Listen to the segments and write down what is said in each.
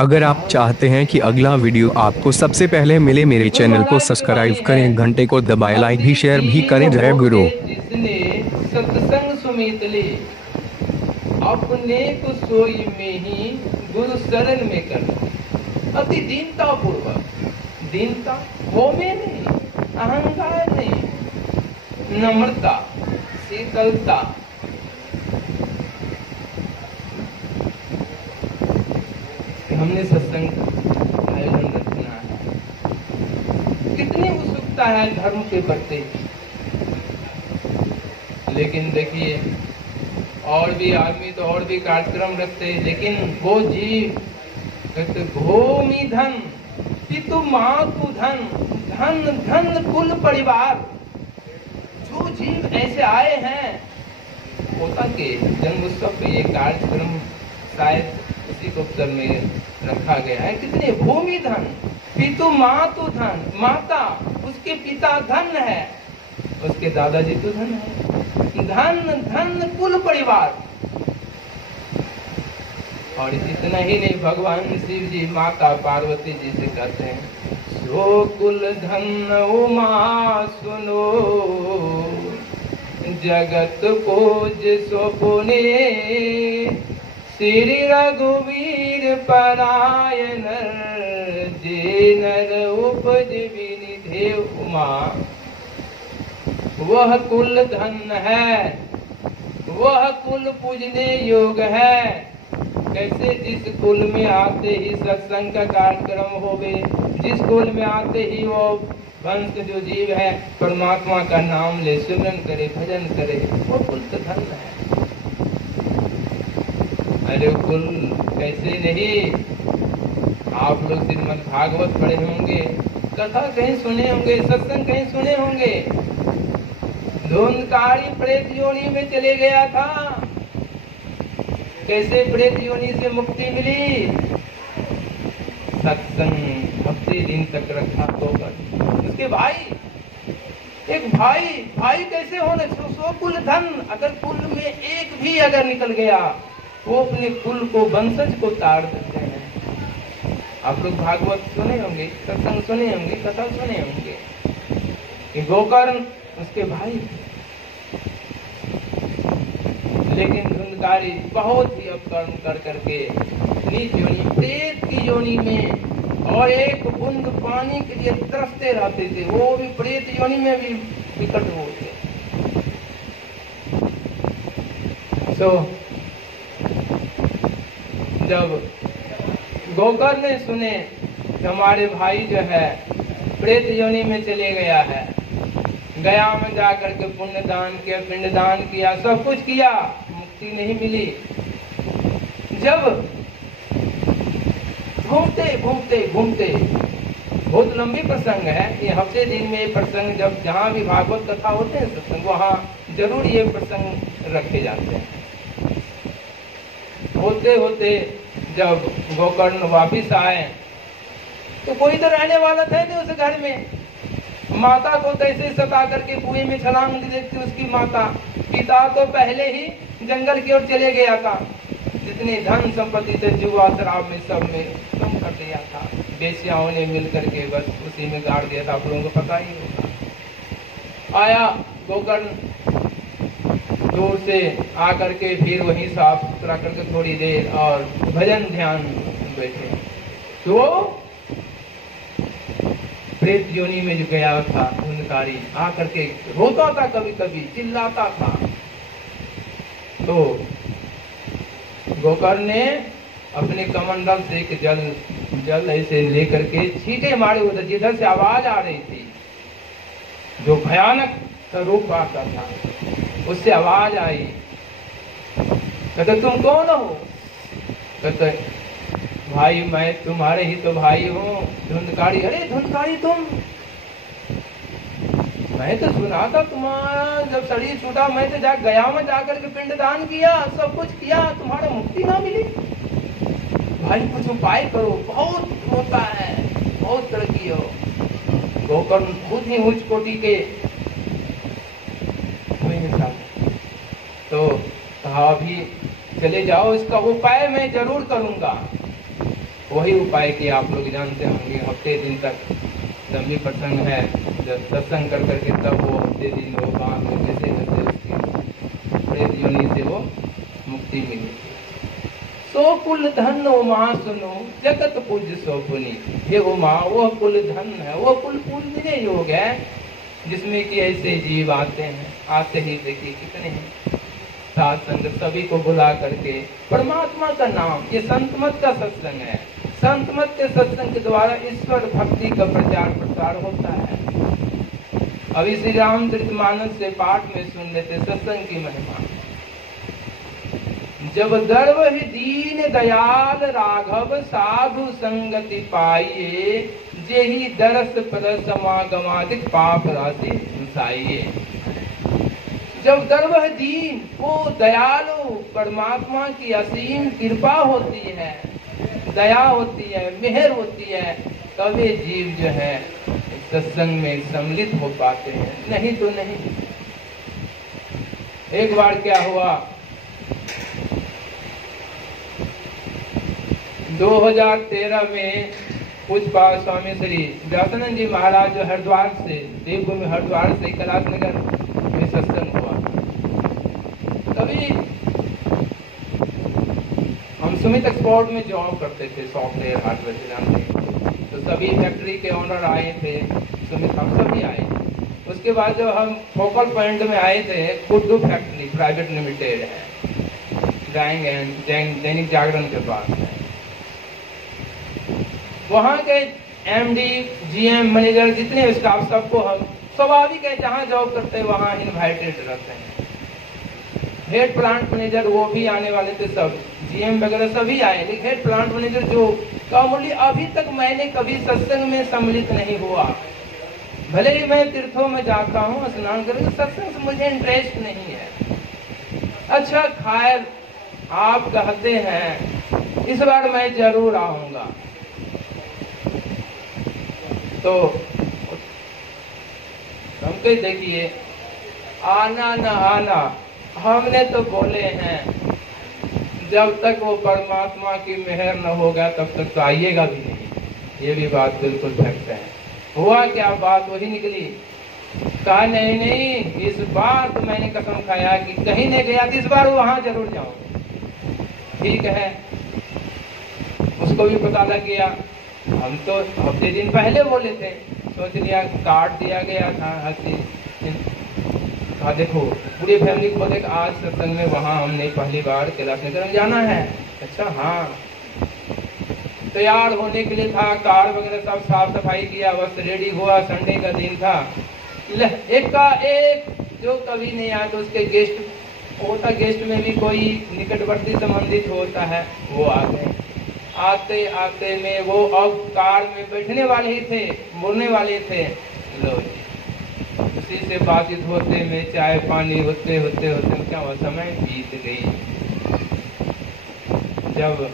अगर आप चाहते हैं कि अगला वीडियो आपको सबसे पहले मिले, मेरे गुरु चैनल को महाराज की सब्सक्राइब वाणी है, करें, घंटे को दबाएं, लाइक भी शेयर भी दीन करें। जय गुरु। होके जिसने सत्संग सुमित ले, अपने को सोई में ही गुरु शरण में कर। अति दीनता पूर्वक, दीनता वो में नहीं, अहंकार नहीं, नम्रता, शीतलता, हमने सत्संग आयोजन रखना है। कितनी उत्सुकता है धर्म के प्रति, लेकिन देखिए और भी आदमी तो और भी कार्यक्रम रखते हैं, लेकिन वो जीव कहते भूमि धन पितु मातु धन, धन धन कुल परिवार। जो जीव ऐसे आए हैं, पोता के जन्म उत्सव पे ये कार्यक्रम शायद उसी अवसर में रखा गया है। कितने भूमि धन पितु मातु धन, माता उसके पिता धन है, उसके दादाजी तो धन है, धन धन कुल परिवार। और इतना ही नहीं, भगवान शिव जी माता पार्वती जी से कहते हैं, सो कुल धन उमा सुनो, जगत पूज सो पुने, श्री रघुवीर परायण, जे नर उपज विनिधे उमा। वह कुल धन है, वह कुल पूजने योग है। कैसे? जिस कुल में आते ही सत्संग का कार्यक्रम होवे, जिस कुल में आते ही वो वंश जो जीव है परमात्मा का नाम ले, सिमरन करे, भजन करे, वो कुल तो धन है। अरे कुल कैसे नहीं, आप लोग श्रीमद् भागवत पढ़े होंगे, कथा कहीं सुने होंगे, सत्संग कहीं सुने होंगे। धुंधकारी प्रेत योनि में चले गया था, कैसे प्रेत योनि से मुक्ति मिली? सत्संग हफ्ते दिन तक रखा तो बस। उसके भाई, एक भाई कैसे होने, सो कुल धन, अगर कुल में एक भी अगर निकल गया, वो अपने कुल को, वंशज को ताड़ देते हैं। आप लोग भागवत सुने होंगे, सत्संग सुने होंगे, कथा सुने होंगे कि गोकर्ण उसके भाई, लेकिन धुंधकारी बहुत ही अपकर्म कर करके नीच योनि, प्रेत की योनि में, और एक बूंद पानी के लिए तरसते रहते थे। वो भी प्रेत योनि में भी विकट होते। तो जब गोकर्ण ने सुने कि हमारे भाई जो है प्रेत योनि में चले गया है, गया में जाकर के पुण्य दान किया, पिंड दान किया, सब कुछ किया, मुक्ति नहीं मिली। जब घूमते घूमते घूमते, बहुत लंबी प्रसंग है ये, हफ्ते दिन में ये प्रसंग, जब जहाँ भी भागवत कथा होते हैं सत्संग, वहाँ जरूर ये प्रसंग रखे जाते हैं। होते होते जब गोकर्ण वापिस आए, तो कोई तो रहने वाला था नहीं उस घर में। माता को कैसे सता करके कुएं में छलांग दे देती उसकी माता। पिता तो पहले ही जंगल की ओर चले गया था, जितने धन संपत्ति थे जुआ शराब में सब में कम कर दिया था। बेसियाओं ने मिल करके बस उसी में गाड़ दिया था, आप लोगों को पता ही होगा। आया गोकर्ण दूर से आकर के, फिर वहीं साफ सुथरा करके थोड़ी देर और भजन ध्यान बैठे। तो प्रेत योनि में जो गया था धुंधकारी, आकर के रोता था, कभी कभी चिल्लाता था। तो गोकर्ण ने अपने कमंडल से एक जल ऐसे लेकर के छींटे मारे उधर, जिधर से आवाज आ रही थी, जो भयानक स्वरूप आता था, उससे आवाज आई। कहते तुम कौन हो? कहते भाई मैं तुम्हारे ही तो भाई हूँ, धुंधकारी। अरे धुंधकारी तुम, मैं तो सुना था तुम्हारा जब शरीर छूटा, मैं तो गया में जाकर के पिंड दान किया, सब कुछ किया, तुम्हारा मुक्ति ना मिली। भाई कुछ उपाय करो, बहुत होता है, बहुत तरक्की हो। गोकर्ण खुद ही उच्च कोटि के तो कहा अभी चले जाओ, इसका उपाय मैं जरूर करूंगा। वही उपाय किया। आप लोग जानते होंगे, हफ्ते दिन तक लंबी प्रसंग है, जब सत्संग कर करके तब वो हफ्ते दिन वो बांध में कैसे करते उसकी प्रेत योनि से वो मुक्ति मिली। सो कुल धन उमा सुनो जगत पूज सो पुनी। ये उमा वो कुल धन है, वो कुल पूजनीय योग है जिसमें कि ऐसे जीव आते हैं। आते ही देखिए कितने हैं, साथ संग सभी को बुला करके परमात्मा का नाम, ये संत मत का सत्संग है। संत मत के सत्संग के द्वारा ईश्वर भक्ति का प्रचार प्रसार होता है। अभी श्री रामचरितमानस से पाठ में सुन लेते सत्संग की महिमा। जब गर्व ही दीन दयाल राघव साधु संगति पाइए, जेहि दरस पर समागमादिक पाप राशि साइए। जब गर्व है दीन, वो दयालु परमात्मा की असीम कृपा होती है, दया होती है, मेहर होती है, तभी जीव जो है सत्संग में सम्मिलित हो पाते हैं, नहीं तो नहीं। एक बार क्या हुआ, 2013 में पूज्य स्वामी श्री व्यासानंद जी महाराज जो हरिद्वार से, देवभूमि हरिद्वार से कैलाशनगर में सत्संग हुआ। तभी हम सुमित एक्सपोर्ट में जॉब करते थे, सॉफ्टवेयर हार्डवेयर जानते, तो सभी फैक्ट्री के ओनर आए थे, सुमित हम सभी आए। उसके बाद जब हम फोकल पॉइंट में आए थे, कुड्डू फैक्ट्री प्राइवेट लिमिटेड है, दैनिक जागरण के पास है। वहाँ के एमडी, जीएम, मैनेजर जितने स्टाफ सबको हम स्वाभाविक है जहाँ जॉब करते हैं वहाँ इनवाइटेड रहते हैं। हेड प्लांट मैनेजर वो भी आने वाले थे, सब जीएम वगैरह सभी आए, लेकिन हेड प्लांट मैनेजर जो कामूली अभी तक मैंने कभी सत्संग में सम्मिलित नहीं हुआ। भले ही मैं तीर्थों में जाता हूँ स्नान करके, सत्संग से मुझे इंटरेस्ट नहीं है। अच्छा खैर आप कहते हैं इस बार मैं जरूर आऊंगा, तो हम कह देखिए आना न आना हमने तो बोले हैं, जब तक वो परमात्मा की मेहर न होगा तब तक तो आइएगा भी नहीं। ये भी बात बिल्कुल फैक्ट है। हुआ क्या, बात वही निकली। कहा नहीं नहीं इस बार तो मैंने कसम खाया कि कहीं नहीं गया, इस बार वहां जरूर जाऊंगा। ठीक है, उसको भी पता लग गया। हम तो हफ्ते दिन पहले बोले थे, सोच लिया, कार्ड दिया गया था हंसी। हाँ देखो पूरी फैमिली को देख, आज सत्संग में वहाँ हमने पहली बार कैलाशनगर जाना है। अच्छा हाँ, तैयार होने के लिए था, कार वगैरह सब साफ सफाई किया, बस रेडी हुआ। संडे का दिन था, एक का एक जो कभी नहीं आया तो उसके गेस्ट होता, गेस्ट में भी कोई निकटवर्ती संबंधित होता है, वो आ गए। आते आते में वो अब कार में बैठने वाले ही थे, मुड़ने वाले थे। लो उसी से बातचीत होते में, चाय पानी होते होते होते क्या हुआ, समय बीत गई। जब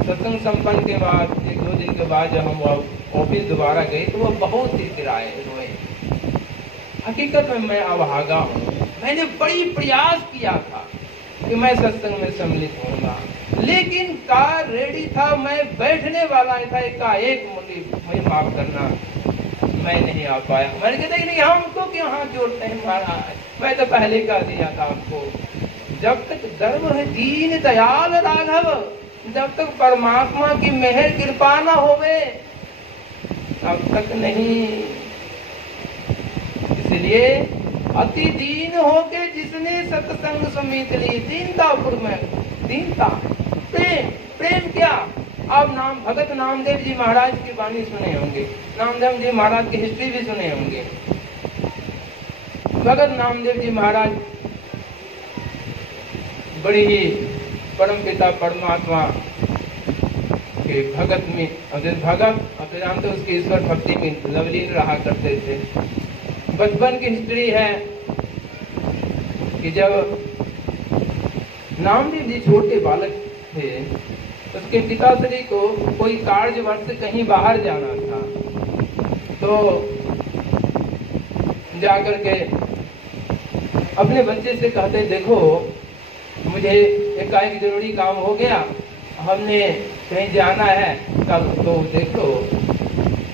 सत्संग संपन्न के बाद 1-2 दिन के बाद जब हम ऑफिस दोबारा गए तो वो बहुत ही किराए रोए। हकीकत में मैं अभागा हूँ, मैंने बड़ी प्रयास किया था कि मैं सत्संग में सम्मिलित होऊंगा, लेकिन कार रेडी था, मैं बैठने वाला था, एकाएक मुझे माफ करना मैं नहीं आ पाया। मैंने कहा नहीं हमको क्यों हाथ जोड़ते हैं महाराज, मैं तो पहले कह दिया था आपको। जब तक गर्व है दीन दयाल राघव, जब तक परमात्मा की मेहर कृपा न होवे तब तक नहीं। इसलिए अति दीन होके जिसने सत्संग समित ली, दीनतापुर में दीनता, प्रेम। प्रेम क्या, आप नाम भगत नामदेव जी महाराज की वाणी सुने होंगे, नामदेव जी महाराज की हिस्ट्री भी सुने होंगे। भगत नामदेव जी महाराज बड़ी ही परम पिता परमात्मा के भगत में, भगत अब जानते उसकी ईश्वर भक्ति में लवलीन रहा करते थे। बचपन की हिस्ट्री है कि जब नामदेव जी छोटे बालक थे, उसके पिताश्री को कोई कार्यवर्ष कहीं बाहर जाना था, तो जाकर के अपने बच्चे से कहते देखो मुझे एक जरूरी काम हो गया हमने कहीं जाना है कल, तो देखो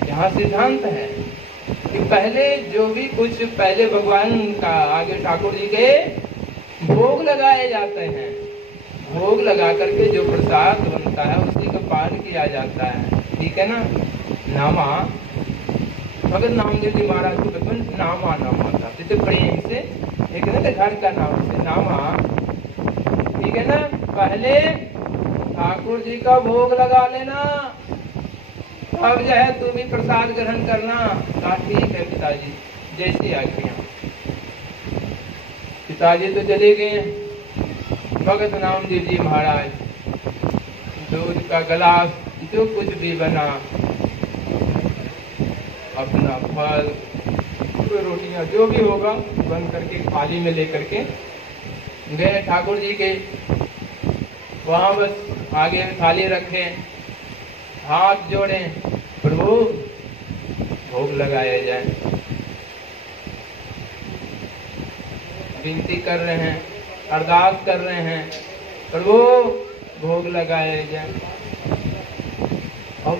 यहाँ सिद्धांत है कि पहले जो भी कुछ पहले भगवान का आगे ठाकुर जी के भोग लगाए जाते हैं, भोग लगा करके जो प्रसाद बनता है उसी का पान किया जाता है, ठीक है ना। नामा भगत नामदेव जी महाराज को बचपन नामा नामा था, तो प्रेम से एक ना घर का नाम से नामा, ठीक है ना। पहले ठाकुर जी का भोग लगा लेना, अब जो है तू भी प्रसाद ग्रहण करना। कहा ठीक है पिताजी, जैसी आज्ञा। पिताजी तो चले गए। भगत नामदेव जी महाराज दूध का गिलास जो कुछ भी बना, अपना फल रोटियां जो भी होगा बन करके थाली में लेकर के गए ठाकुर जी के वहां। बस आगे थाली रखे, हाथ जोड़े, प्रभु भोग लगाया जाए, विनती कर रहे हैं, अरदास कर रहे हैं, प्रभु भोग लगाया जाए। अब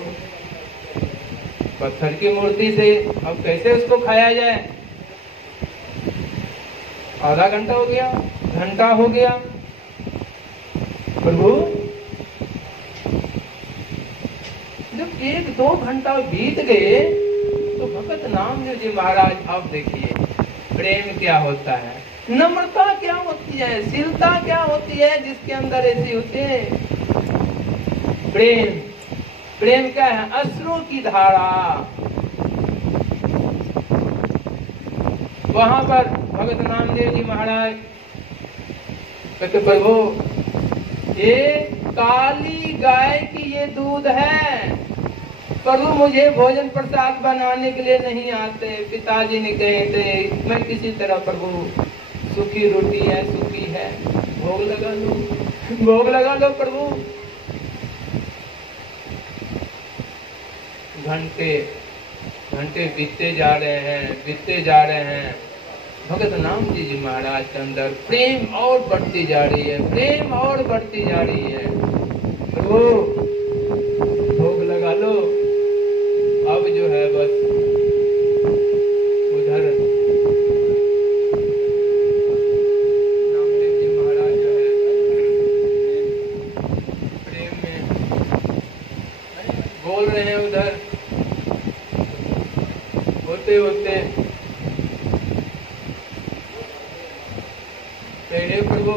पत्थर की मूर्ति से अब कैसे उसको खाया जाए? आधा घंटा हो गया, घंटा हो गया, प्रभु जब 1-2 घंटा बीत गए तो भगत नामदेव जी महाराज अब देखिए प्रेम क्या होता है, नम्रता क्या होती है, शीलता क्या होती है जिसके अंदर ऐसी होती है। प्रेम, प्रेम क्या है? अश्रु की धारा। वहां पर भगत नामदेव जी महाराज कहते प्रभु ये काली गाय की ये दूध है, प्रभु मुझे भोजन प्रसाद बनाने के लिए नहीं आते। पिताजी ने कहे थे मैं किसी तरह प्रभु सूखी रोटी है, सूखी है, भोग लगा लो, भोग लगा लो प्रभु। घंटे घंटे बीतते जा रहे हैं, बीतते जा रहे हैं। भगत नामदेव जी महाराज के अंदर प्रेम और बढ़ती जा रही है, प्रेम और बढ़ती जा रही है। प्रभु भोग लगा लो। अब जो है बस उधर नामदेव जी महाराज जो है प्रेम में बोल रहे हैं, उधर होते होते कहे प्रभु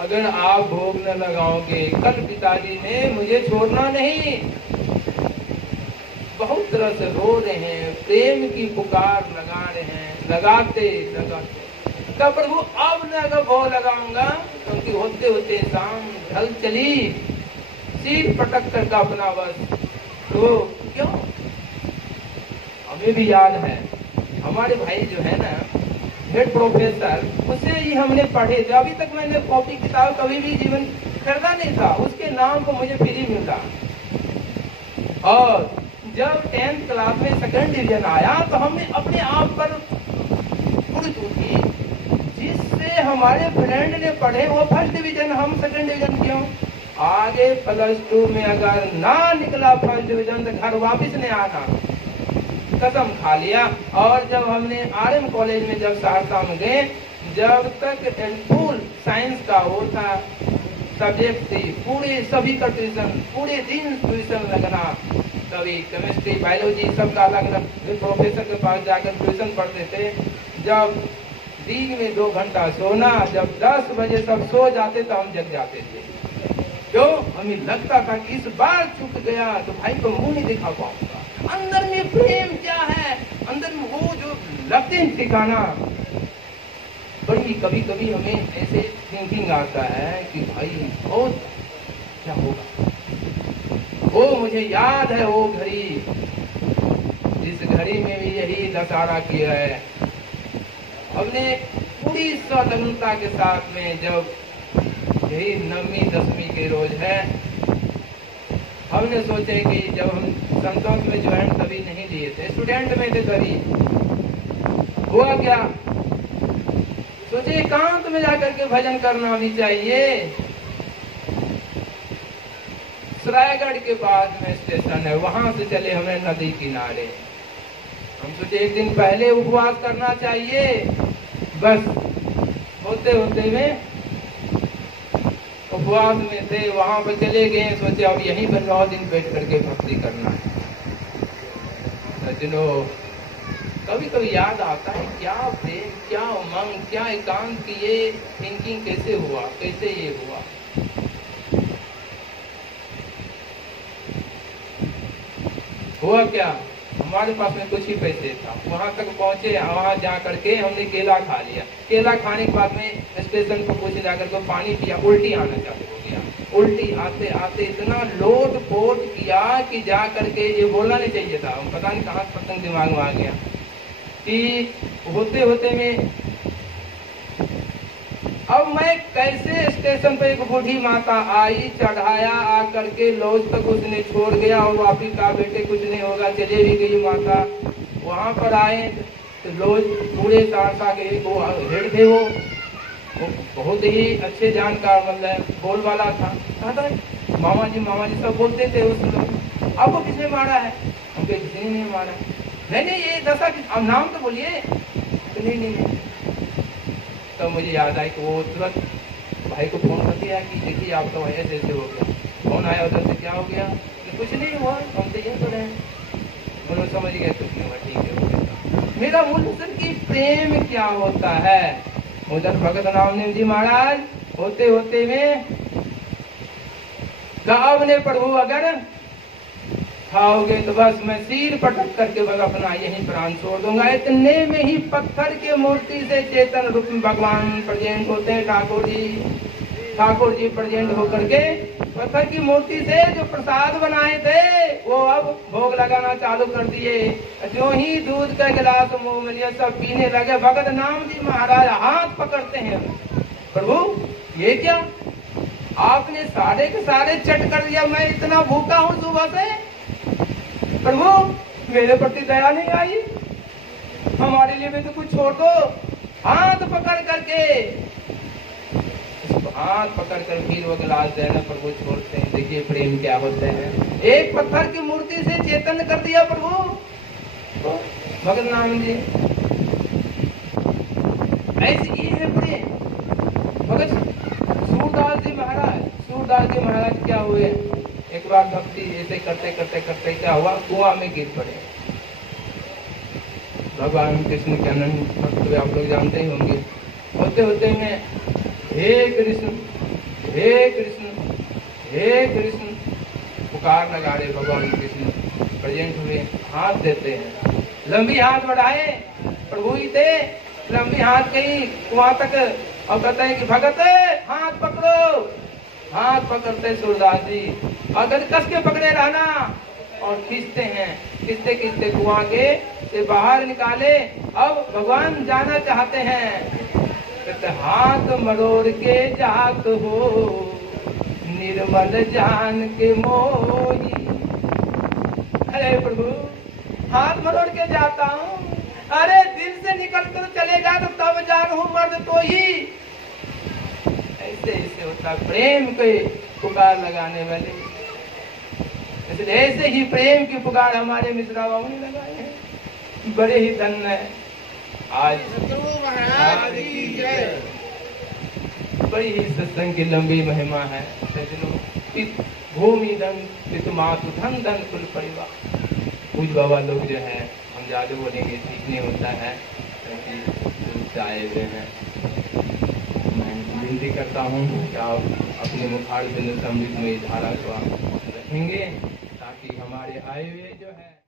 अगर आप भोग न लगाओगे कल पिताजी ने मुझे छोड़ना नहीं। बहुत तरह से रो रहे हैं, प्रेम की पुकार लगा रहे हैं, लगाते लगाते। तो प्रभु अब न अगर भोग लगाऊंगा क्योंकि होते होते शाम ढल चली, सिर पटक कर का अपना बस। तो क्यों? हमें भी याद है हमारे भाई जो है ना हेड प्रोफेसर, उससे ही हमने पढ़े थे। अभी तक मैंने कॉपी किताब कभी भी जीवन खरीदा नहीं था, उसके नाम को मुझे फ्री मिला। और जब 10th क्लास में 2nd डिवीजन आया तो हमें अपने आप पर खुश उठी, जिससे हमारे फ्रेंड ने पढ़े वो 1st डिवीजन, हम 2nd डिवीजन क्यों? आगे +2 में अगर ना निकला 1st डिवीजन तो घर वापिस नहीं आना, कसम खा लिया। और जब हमने RM कॉलेज में जब सहरसा में गए, जब तक फुल साइंस का वो था सब्जेक्ट थी, पूरे सभी का ट्यूशन, पूरे दिन ट्यूशन लगना, सभी केमिस्ट्री बायोलॉजी सबका अलग अलग प्रोफेसर के पास जाकर ट्यूशन पढ़ते थे। जब दिन में 2 घंटा सोना, जब 10 बजे सब सो जाते तो हम जग जाते थे। क्यों? हमें लगता था कि इस बार चूक गया तो भाई को मुंह नहीं दिखा पाऊंगा। अंदर में प्रेम क्या है, अंदर में वो जो लगते हैं ठिकाना। बड़ी कभी कभी हमें ऐसे थिंकिंग आता है कि भाई बहुत क्या होगा। वो मुझे याद है वो घड़ी, जिस घड़ी में भी यही दशहरा किया है हमने पूरी स्वतंत्रता के साथ में। जब यही 9वीं 10वीं के रोज है, हमने सोचे कि जब हम संतोष में ज्वाइन कभी नहीं लिए थे, स्टूडेंट में थे कभी, हुआ क्या सोचे एकांत में जाकर के भजन करना भी चाहिए। रायगढ़ के पास में स्टेशन है, वहां से चले हमें नदी किनारे। हम सोचे एक दिन पहले उपवास करना चाहिए, बस होते होते में उपवास में थे, वहां पर चले गए। सोचे अब यहीं पर 9 दिन बैठ करके भक्ति करना है। सज्जनों, कभी कभी याद आता है क्या प्रेम, क्या उमंग, क्या एकांत की ये थिंकिंग कैसे हुआ, कैसे ये हुआ। हुआ क्या, हमारे पास में कुछ ही पैसे था, वहां तक पहुंचे, वहां जा करके हमने केला खा लिया। केला खाने के बाद में स्टेशन पर कुछ जाकर के पानी पिया, उल्टी आना चालू हो गया। उल्टी आते आते इतना लोट पोट किया कि जा करके ये बोलना नहीं चाहिए था, पता नहीं कहाँ पतंग दिमाग में आ गया कि होते होते में अब मैं कैसे स्टेशन पे एक बूढ़ी माता आई, चढ़ाया, आ करके लॉज तक उसने छोड़ गया और वापिस कहा बेटे कुछ नहीं होगा, चले भी गई माता। वहां पर आए तो लॉज पूरे सहरसा के हेड थे, वो बहुत ही अच्छे जानकार, मतलब बोल वाला था। कहा मामा जी सब बोलते थे उस लोग। आपको किसने मारा है? हमको किसी ने नहीं मारा। नहीं ये दशा अब नाम तो बोलिए। तो नहीं। तो मुझे याद आया कि वो तुरंत भाई को फोन कर दिया कि देखिए आप तो ऐसे ऐसे हो गया। फोन आया उधर से, क्या हो गया? कुछ नहीं हुआ, हम तो ये तो रहे। उन्होंने समझ गया कुछ नहीं हुआ, ठीक है। मेरा मूल सर की प्रेम क्या होता है। उधर भगत रामदेव जी महाराज होते होते में गाँव ने प्रभु अगर खाओगे तो बस मैं सिर पटक करके बस अपना यही प्राण छोड़ दूंगा। इतने में ही पत्थर के मूर्ति से चेतन रूप में भगवान प्रेजेंट होते हैं। ठाकुर जी प्रेजेंट होकर के पत्थर की मूर्ति से जो प्रसाद बनाए थे वो अब भोग लगाना चालू कर दिए। जो ही दूध का गिलास मुंह में लिया सब पीने लगे। भगत नाम जी महाराज हाथ पकड़ते हैं, प्रभु ये क्या, आपने सारे के सारे चट कर दिया, मैं इतना भूखा हूँ सुबह से, प्रभु मेरे प्रति दया नहीं आई, हमारे लिए भी तो कुछ छोड़ दो। हाथ पकड़ करके हाथ पकड़ कर फिर वो गिलास देना प्रभु छोड़ते हैं। देखिए प्रेम क्या होते हैं। एक पत्थर की मूर्ति से चेतन कर दिया प्रभु तो भगत नाम जी। ऐसे ये है प्रेम। भगत सूरदास जी महाराज क्या हुए, एक बार भक्ति ऐसे करते करते करते क्या हुआ, कुआं में गिर पड़े। भगवान कृष्ण के अनंत भक्त आप लोग जानते ही होंगे। होते होते में हे कृष्ण हे कृष्ण हे कृष्ण पुकार लगा रहे। भगवान कृष्ण प्रेजेंट हुए, हाथ देते हैं, लंबी हाथ बढ़ाए, प्रभु ही थे, लंबी हाथ गई कुआं तक और कहते हैं कि भगत हाथ पकड़ो। हाथ पकड़ते सूरदास जी, अगर कस के पकड़े रहना और खींचते हैं, खींचते खींचते कुआं के से बाहर निकाले। अब भगवान जाना चाहते हैं, कहते हाथ मरोड़ के जात हो निर्मल जान के मोही। अरे प्रभु हाथ मरोड़ के जाता हूँ, अरे दिल से निकल कर चलेगा तो तब जान हूँ मर्द तो ही। ऐसे ऐसे होता प्रेम के पुकार लगाने वाले। इसलिए ऐसे ही प्रेम की पुकार हमारे मिश्रा बाबू ने लगाए हैं। बड़े ही धन्य है आज बड़ी ही सत्संग की लंबी महिमा है। भूमि धन पितुमातु धन धन कुल परिवार। पूज बाबा लोग जो है, हम ज्यादा बोलेंगे ठीक नहीं होता है, आए हुए हैं। मैं विनती करता हूँ कि आप अपने मुखार बिंदु समृद्ध में धारा को रखेंगे ताकि हमारे आए हुए जो है